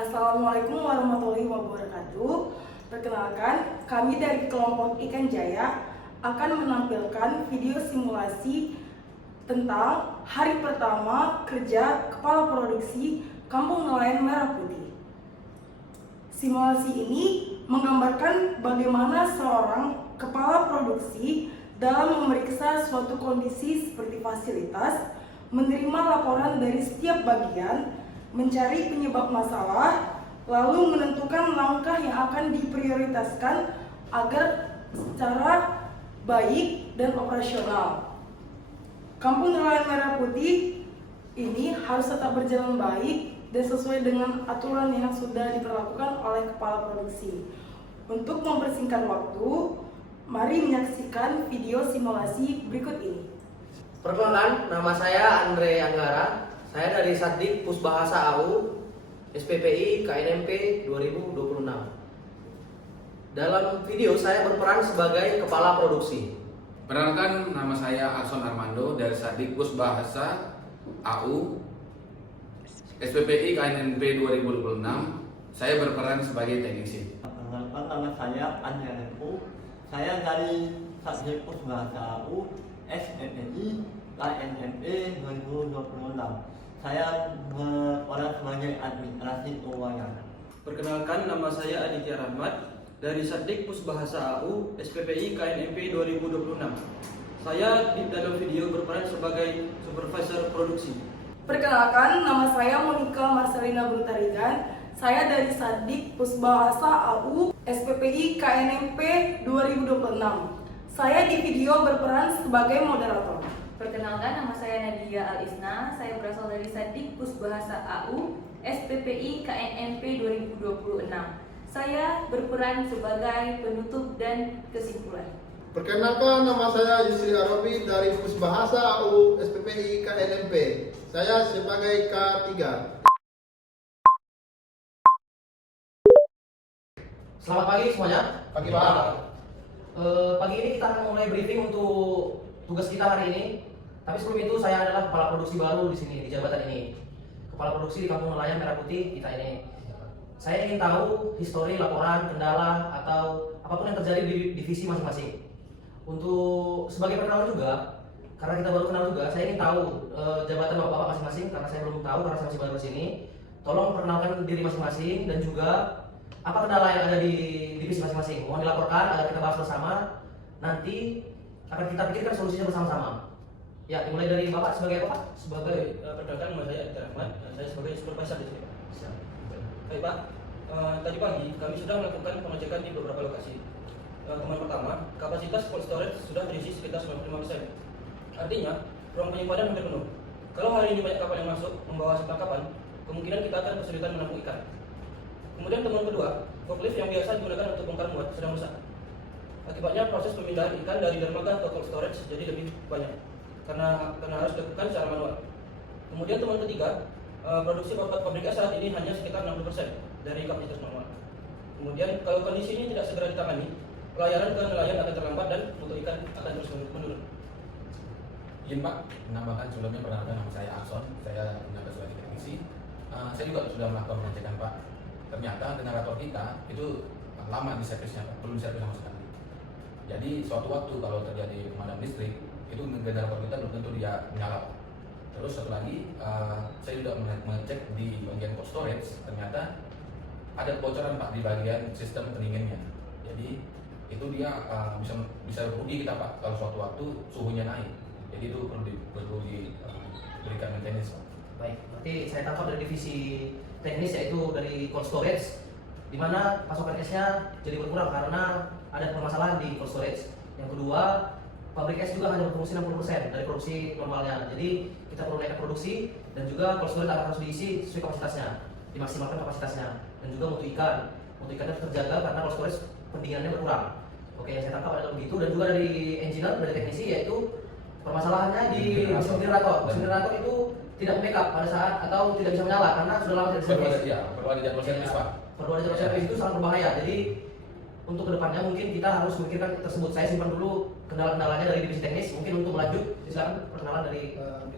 Assalamualaikum warahmatullahi wabarakatuh. Perkenalkan, kami dari kelompok Ikan Jaya akan menampilkan video simulasi tentang hari pertama kerja Kepala Produksi Kampung Nelayan Merah Putih. Simulasi ini menggambarkan bagaimana seorang kepala produksi dalam memeriksa suatu kondisi seperti fasilitas, menerima laporan dari setiap bagian, mencari penyebab masalah, lalu menentukan langkah yang akan diprioritaskan agar secara baik dan operasional. Kampung Nelayan Merah Putih ini harus tetap berjalan baik dan sesuai dengan aturan yang sudah diberlakukan oleh kepala produksi. Untuk mempersingkat waktu, mari menyaksikan video simulasi berikut ini. Perkenalkan, nama saya Andre Anggara. Saya dari Satdik Pusbahasa AU SPPI KNMP 2026. Dalam video saya berperan sebagai kepala produksi. Perkenalkan, nama saya Arson Armando dari Satdik Pusbahasa AU SPPI KNMP 2026. Saya berperan sebagai teknisi. Perkenalkan, nama saya Andre Repu. Saya dari Satdik Pusbahasa AU SPPI KNMP 2026. Saya berperan sebagai administrasi keuangan. Perkenalkan, nama saya Aditya Rahmat dari Satdik Pusbahasa AU SPPI KNMP 2026. Saya di dalam video berperan sebagai supervisor produksi. Perkenalkan, nama saya Monika Marcelina Brutarigan. Saya dari Satdik Pusbahasa AU SPPI KNMP 2026. Saya di video berperan sebagai moderator. Perkenalkan, nama saya Nadia Alisna. Saya berasal dari Satdik Pusbahasa AU SPPI KNMP 2026. Saya berperan sebagai penutup dan kesimpulan. Perkenalkan, nama saya Yusri Arabi dari Pusbahasa AU SPPI KNMP. Saya sebagai K3. Selamat pagi semuanya. Pagi Pak. Pagi ini kita akan mulai briefing untuk tugas kita hari ini. Tapi sebelum itu, saya adalah kepala produksi baru di sini, di jabatan ini. Kepala produksi di Kampung Nelayan Merah Putih kita ini. Saya ingin tahu histori, laporan, kendala, atau apapun yang terjadi di divisi masing-masing. Untuk sebagai perkenalan juga, karena kita baru kenal juga, saya ingin tahu jabatan bapak-bapak masing-masing, karena saya belum tahu, karena saya masih baru di sini. Tolong perkenalkan diri masing-masing dan juga apa kendala yang ada di divisi masing-masing. Mohon dilaporkan agar kita bahas bersama. Nanti akan kita pikirkan solusinya bersama-sama. Ya, dimulai dari Bapak sebagai apa? Sebagai perkenalkan, nama saya Aditya Rahmat. Saya sebagai supervisor di sini, Pak. Baik Pak, tadi pagi kami sudah melakukan pengecekan di beberapa lokasi. Temuan pertama, kapasitas cold storage sudah terisi sekitar 95%. Artinya, ruang penyimpanan hampir penuh. Kalau hari ini banyak kapal yang masuk membawa hasil tangkapan, kemungkinan kita akan kesulitan menampung ikan. Kemudian temuan kedua, forklift yang biasa digunakan untuk bongkar muat sedang rusak. Akibatnya proses pemindahan ikan dari dermaga ke cold storage jadi lebih banyak karena harus dilakukan secara manual. Kemudian temuan ketiga, produksi pabrik es saat ini hanya sekitar 60% dari kapasitas normal. Kemudian kalau kondisi ini tidak segera ditangani, pelayaran ke nelayan akan terlambat dan mutu ikan akan terus menurun. Izin Pak, menambahkan sebelumnya perkenalkan, nama saya Arson. Saya menjabat sebagai teknisi. Saya juga sudah melakukan pengecekan Pak. Ternyata generator kita itu lama di servisnya Pak, belum diservis sama sekali. Jadi suatu waktu kalau terjadi pemadam listrik, itu generator kita belum tentu dia menyala. Terus satu lagi, saya juga mengecek di bagian cold storage, ternyata ada kebocoran Pak di bagian sistem pendinginnya. Jadi itu dia bisa rugi kita Pak kalau suatu waktu suhunya naik. Jadi itu perlu diberikan maintenance Pak. Baik, berarti saya tangkap dari divisi teknis yaitu dari cold storage, di mana pasokan esnya jadi berkurang karena ada permasalahan di cold storage. Yang kedua, pabrik es juga hanya berfungsi 60% dari produksi normalnya. Jadi kita perlu naikkan produksi dan juga cold storage harus diisi sesuai kapasitasnya, dimaksimalkan kapasitasnya. Dan juga mutu ikannya harus terjaga karena cold storage pendinginannya berkurang. Oke, yang saya tangkap adalah begitu. Dan juga dari engineer, dari teknisi, yaitu permasalahannya di mesin generator. Mesin generator itu tidak membackup pada saat atau tidak bisa menyala karena sudah lama tidak diservis. Perlu ada jadwal servis Pak. Perlu ada jadwal servis itu sangat berbahaya. Jadi untuk kedepannya mungkin kita harus memikirkan tersebut. Saya simpan dulu kendala-kendalanya dari divisi teknis. Mungkin untuk lanjut, silakan perkenalan dari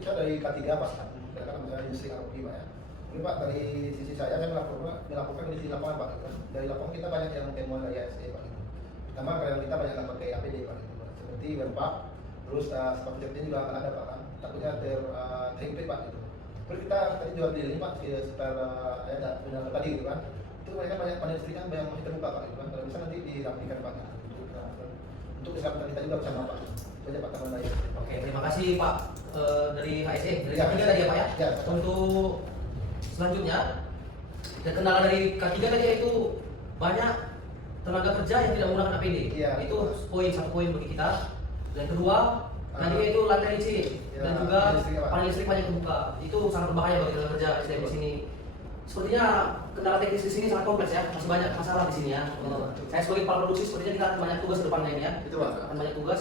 Kita dari K3 Pak. Saya kan Yusri Arabi Pak ya. Ini Pak, dari sisi saya melakukan kondisi lapangan Pak. Gitu. Dari lapangan kita banyak yang temuan dari ASD Pak. Gitu. Pertama karyawan kita banyak yang pakai APD Pak. Gitu. Seperti WMPAK, terus sepatu safety juga akan ada Pak kan. Takutnya terimpit Pak. Gitu. Terus kita tadi jual diri Pak, sekitar ada benar tadi gitu kan. Itu mereka banyak panel listrik kan yang masih terbuka Pak. Gitu kan. Kalau bisa nanti dirapikan Pak. Untuk keselamatan kita juga bersama Pak. Itu aja Pak tambahan dari. Oke, terima kasih Pak dari HSE, dari Ya. K3 tadi ya Pak ya. Ya. Untuk selanjutnya, dan kendala dari K3 tadi itu banyak tenaga kerja yang tidak menggunakan APD. Iya. Itu satu poin bagi kita. Dan kedua, tadi itu lantai licin Ya, dan juga listrik, Pak. panel listrik banyak terbuka. Itu sangat berbahaya bagi tenaga kerja SDM di sini. Sepertinya kendala teknis di sini sangat kompleks ya, masih banyak masalah di sini ya. Saya sebagai kepala produksi sepertinya kita akan banyak tugas ke depannya ini ya. Itu Pak. Akan banyak tugas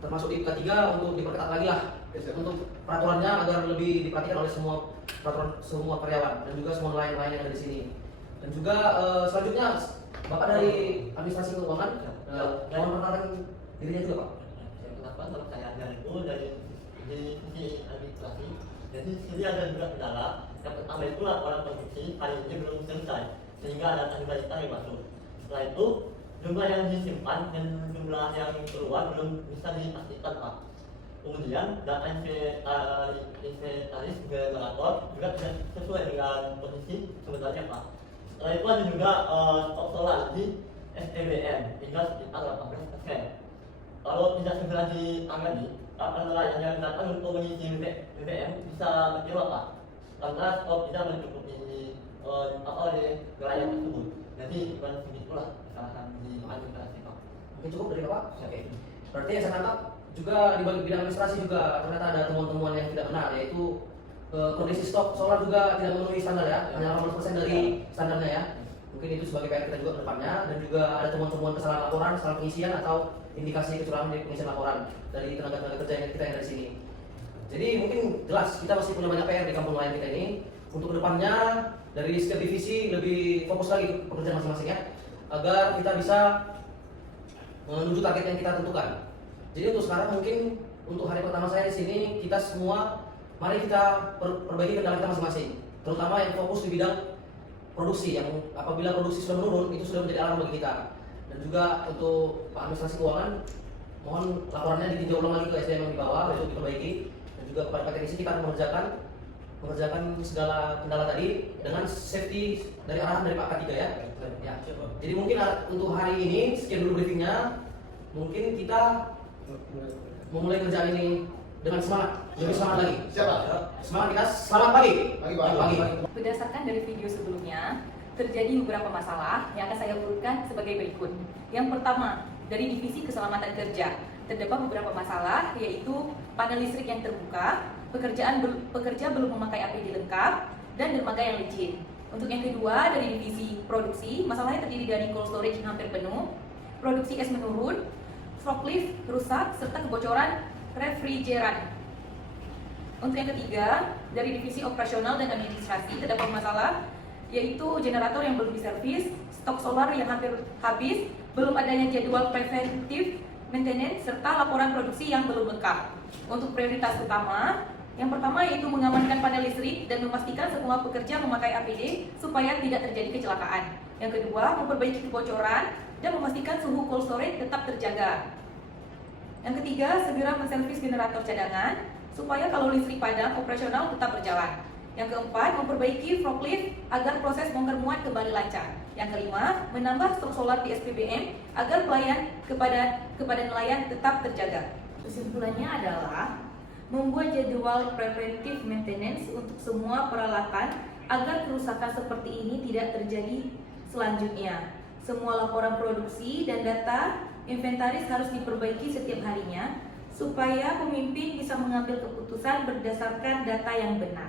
termasuk di K3 untuk diperketat lagi lah Yes, sir. untuk peraturannya agar lebih diperhatikan oleh semua peraturan semua karyawan dan juga semua nelayan-nelayan yang ada di sini. Dan juga selanjutnya Bapak dari administrasi keuangan mohon perkenalkan dirinya juga Pak. Saya kenapa kalau saya dari sisi administrasi. Jadi sini ada dua kendala. Yang pertama itu laporan produksi hari ini belum selesai sehingga ada tanda yang masuk. Setelah itu jumlah yang disimpan dan jumlah yang keluar belum bisa dipastikan Pak. Kemudian data inventaris generator juga tidak sesuai dengan posisi sebenarnya Pak. Setelah itu ada juga stok solar di SPBM hingga sekitar 18%. Kalau tidak segera ditangani, nelayan yang datang untuk mengisi BBM bisa kecewa Pak, karena stok tidak mencukupi oleh nelayan tersebut. Jadi bukan segitulah kesalahan di administrasi Pak. Oke, cukup dari Bapak? Oke. Berarti yang saya tangkap juga di bidang administrasi juga ternyata ada temuan-temuan yang tidak benar, yaitu kondisi stok solar juga tidak memenuhi standar ya, hanya 80% dari standarnya ya. Mungkin itu sebagai PR kita juga ke depannya, dan juga ada temuan-temuan kesalahan laporan, kesalahan pengisian atau indikasi kecurangan dari pengisian laporan dari tenaga-tenaga kerja yang kita yang dari sini. Jadi mungkin jelas kita masih punya banyak PR di kampung nelayan kita ini. Untuk kedepannya dari setiap divisi lebih fokus lagi ke pekerjaan masing-masing ya, agar kita bisa menuju target yang kita tentukan. Jadi untuk sekarang mungkin untuk hari pertama saya di sini kita semua mari kita perbaiki kendala kita masing-masing, terutama yang fokus di bidang produksi yang apabila produksi sudah menurun itu sudah menjadi alarm bagi kita. Dan juga untuk Pak Administrasi Keuangan mohon laporannya ditinjau ulang lagi ke SDM yang di bawah untuk diperbaiki, dan juga kepada Pak Teknisi kita akan mengerjakan segala kendala tadi dengan safety dari arahan dari Pak K3 ya. Ya. Jadi mungkin untuk hari ini sekian dulu briefingnya. Mungkin kita memulai kerjaan ini dengan semangat, lebih semangat lagi. Siapa? Semangat kita. Selamat pagi. Pagi. Berdasarkan dari video sebelumnya, terjadi beberapa masalah yang akan saya urutkan sebagai berikut. Yang pertama, dari divisi keselamatan kerja, terdapat beberapa masalah, yaitu panel listrik yang terbuka, pekerja belum memakai APD lengkap, dan dermaga yang licin. Untuk yang kedua, dari divisi produksi, masalahnya terdiri dari cold storage yang hampir penuh, produksi es menurun, forklift rusak, serta kebocoran refrigeran. Untuk yang ketiga, dari divisi operasional dan administrasi terdapat masalah, yaitu generator yang belum diservis, stok solar yang hampir habis, belum adanya jadwal preventif maintenance, serta laporan produksi yang belum lengkap. Untuk prioritas utama, yang pertama yaitu mengamankan panel listrik dan memastikan semua pekerja memakai APD supaya tidak terjadi kecelakaan. Yang kedua, memperbaiki kebocoran dan memastikan suhu cold storage tetap terjaga. Yang ketiga, segera menservis generator cadangan supaya kalau listrik padam operasional tetap berjalan. Yang keempat, memperbaiki forklift agar proses bongkar muat kembali lancar. Yang kelima, menambah stok solar di SPBM agar pelayan kepada nelayan tetap terjaga. Kesimpulannya adalah membuat jadwal preventive maintenance untuk semua peralatan agar kerusakan seperti ini tidak terjadi selanjutnya. Semua laporan produksi dan data inventaris harus diperbaiki setiap harinya supaya pemimpin bisa mengambil keputusan berdasarkan data yang benar.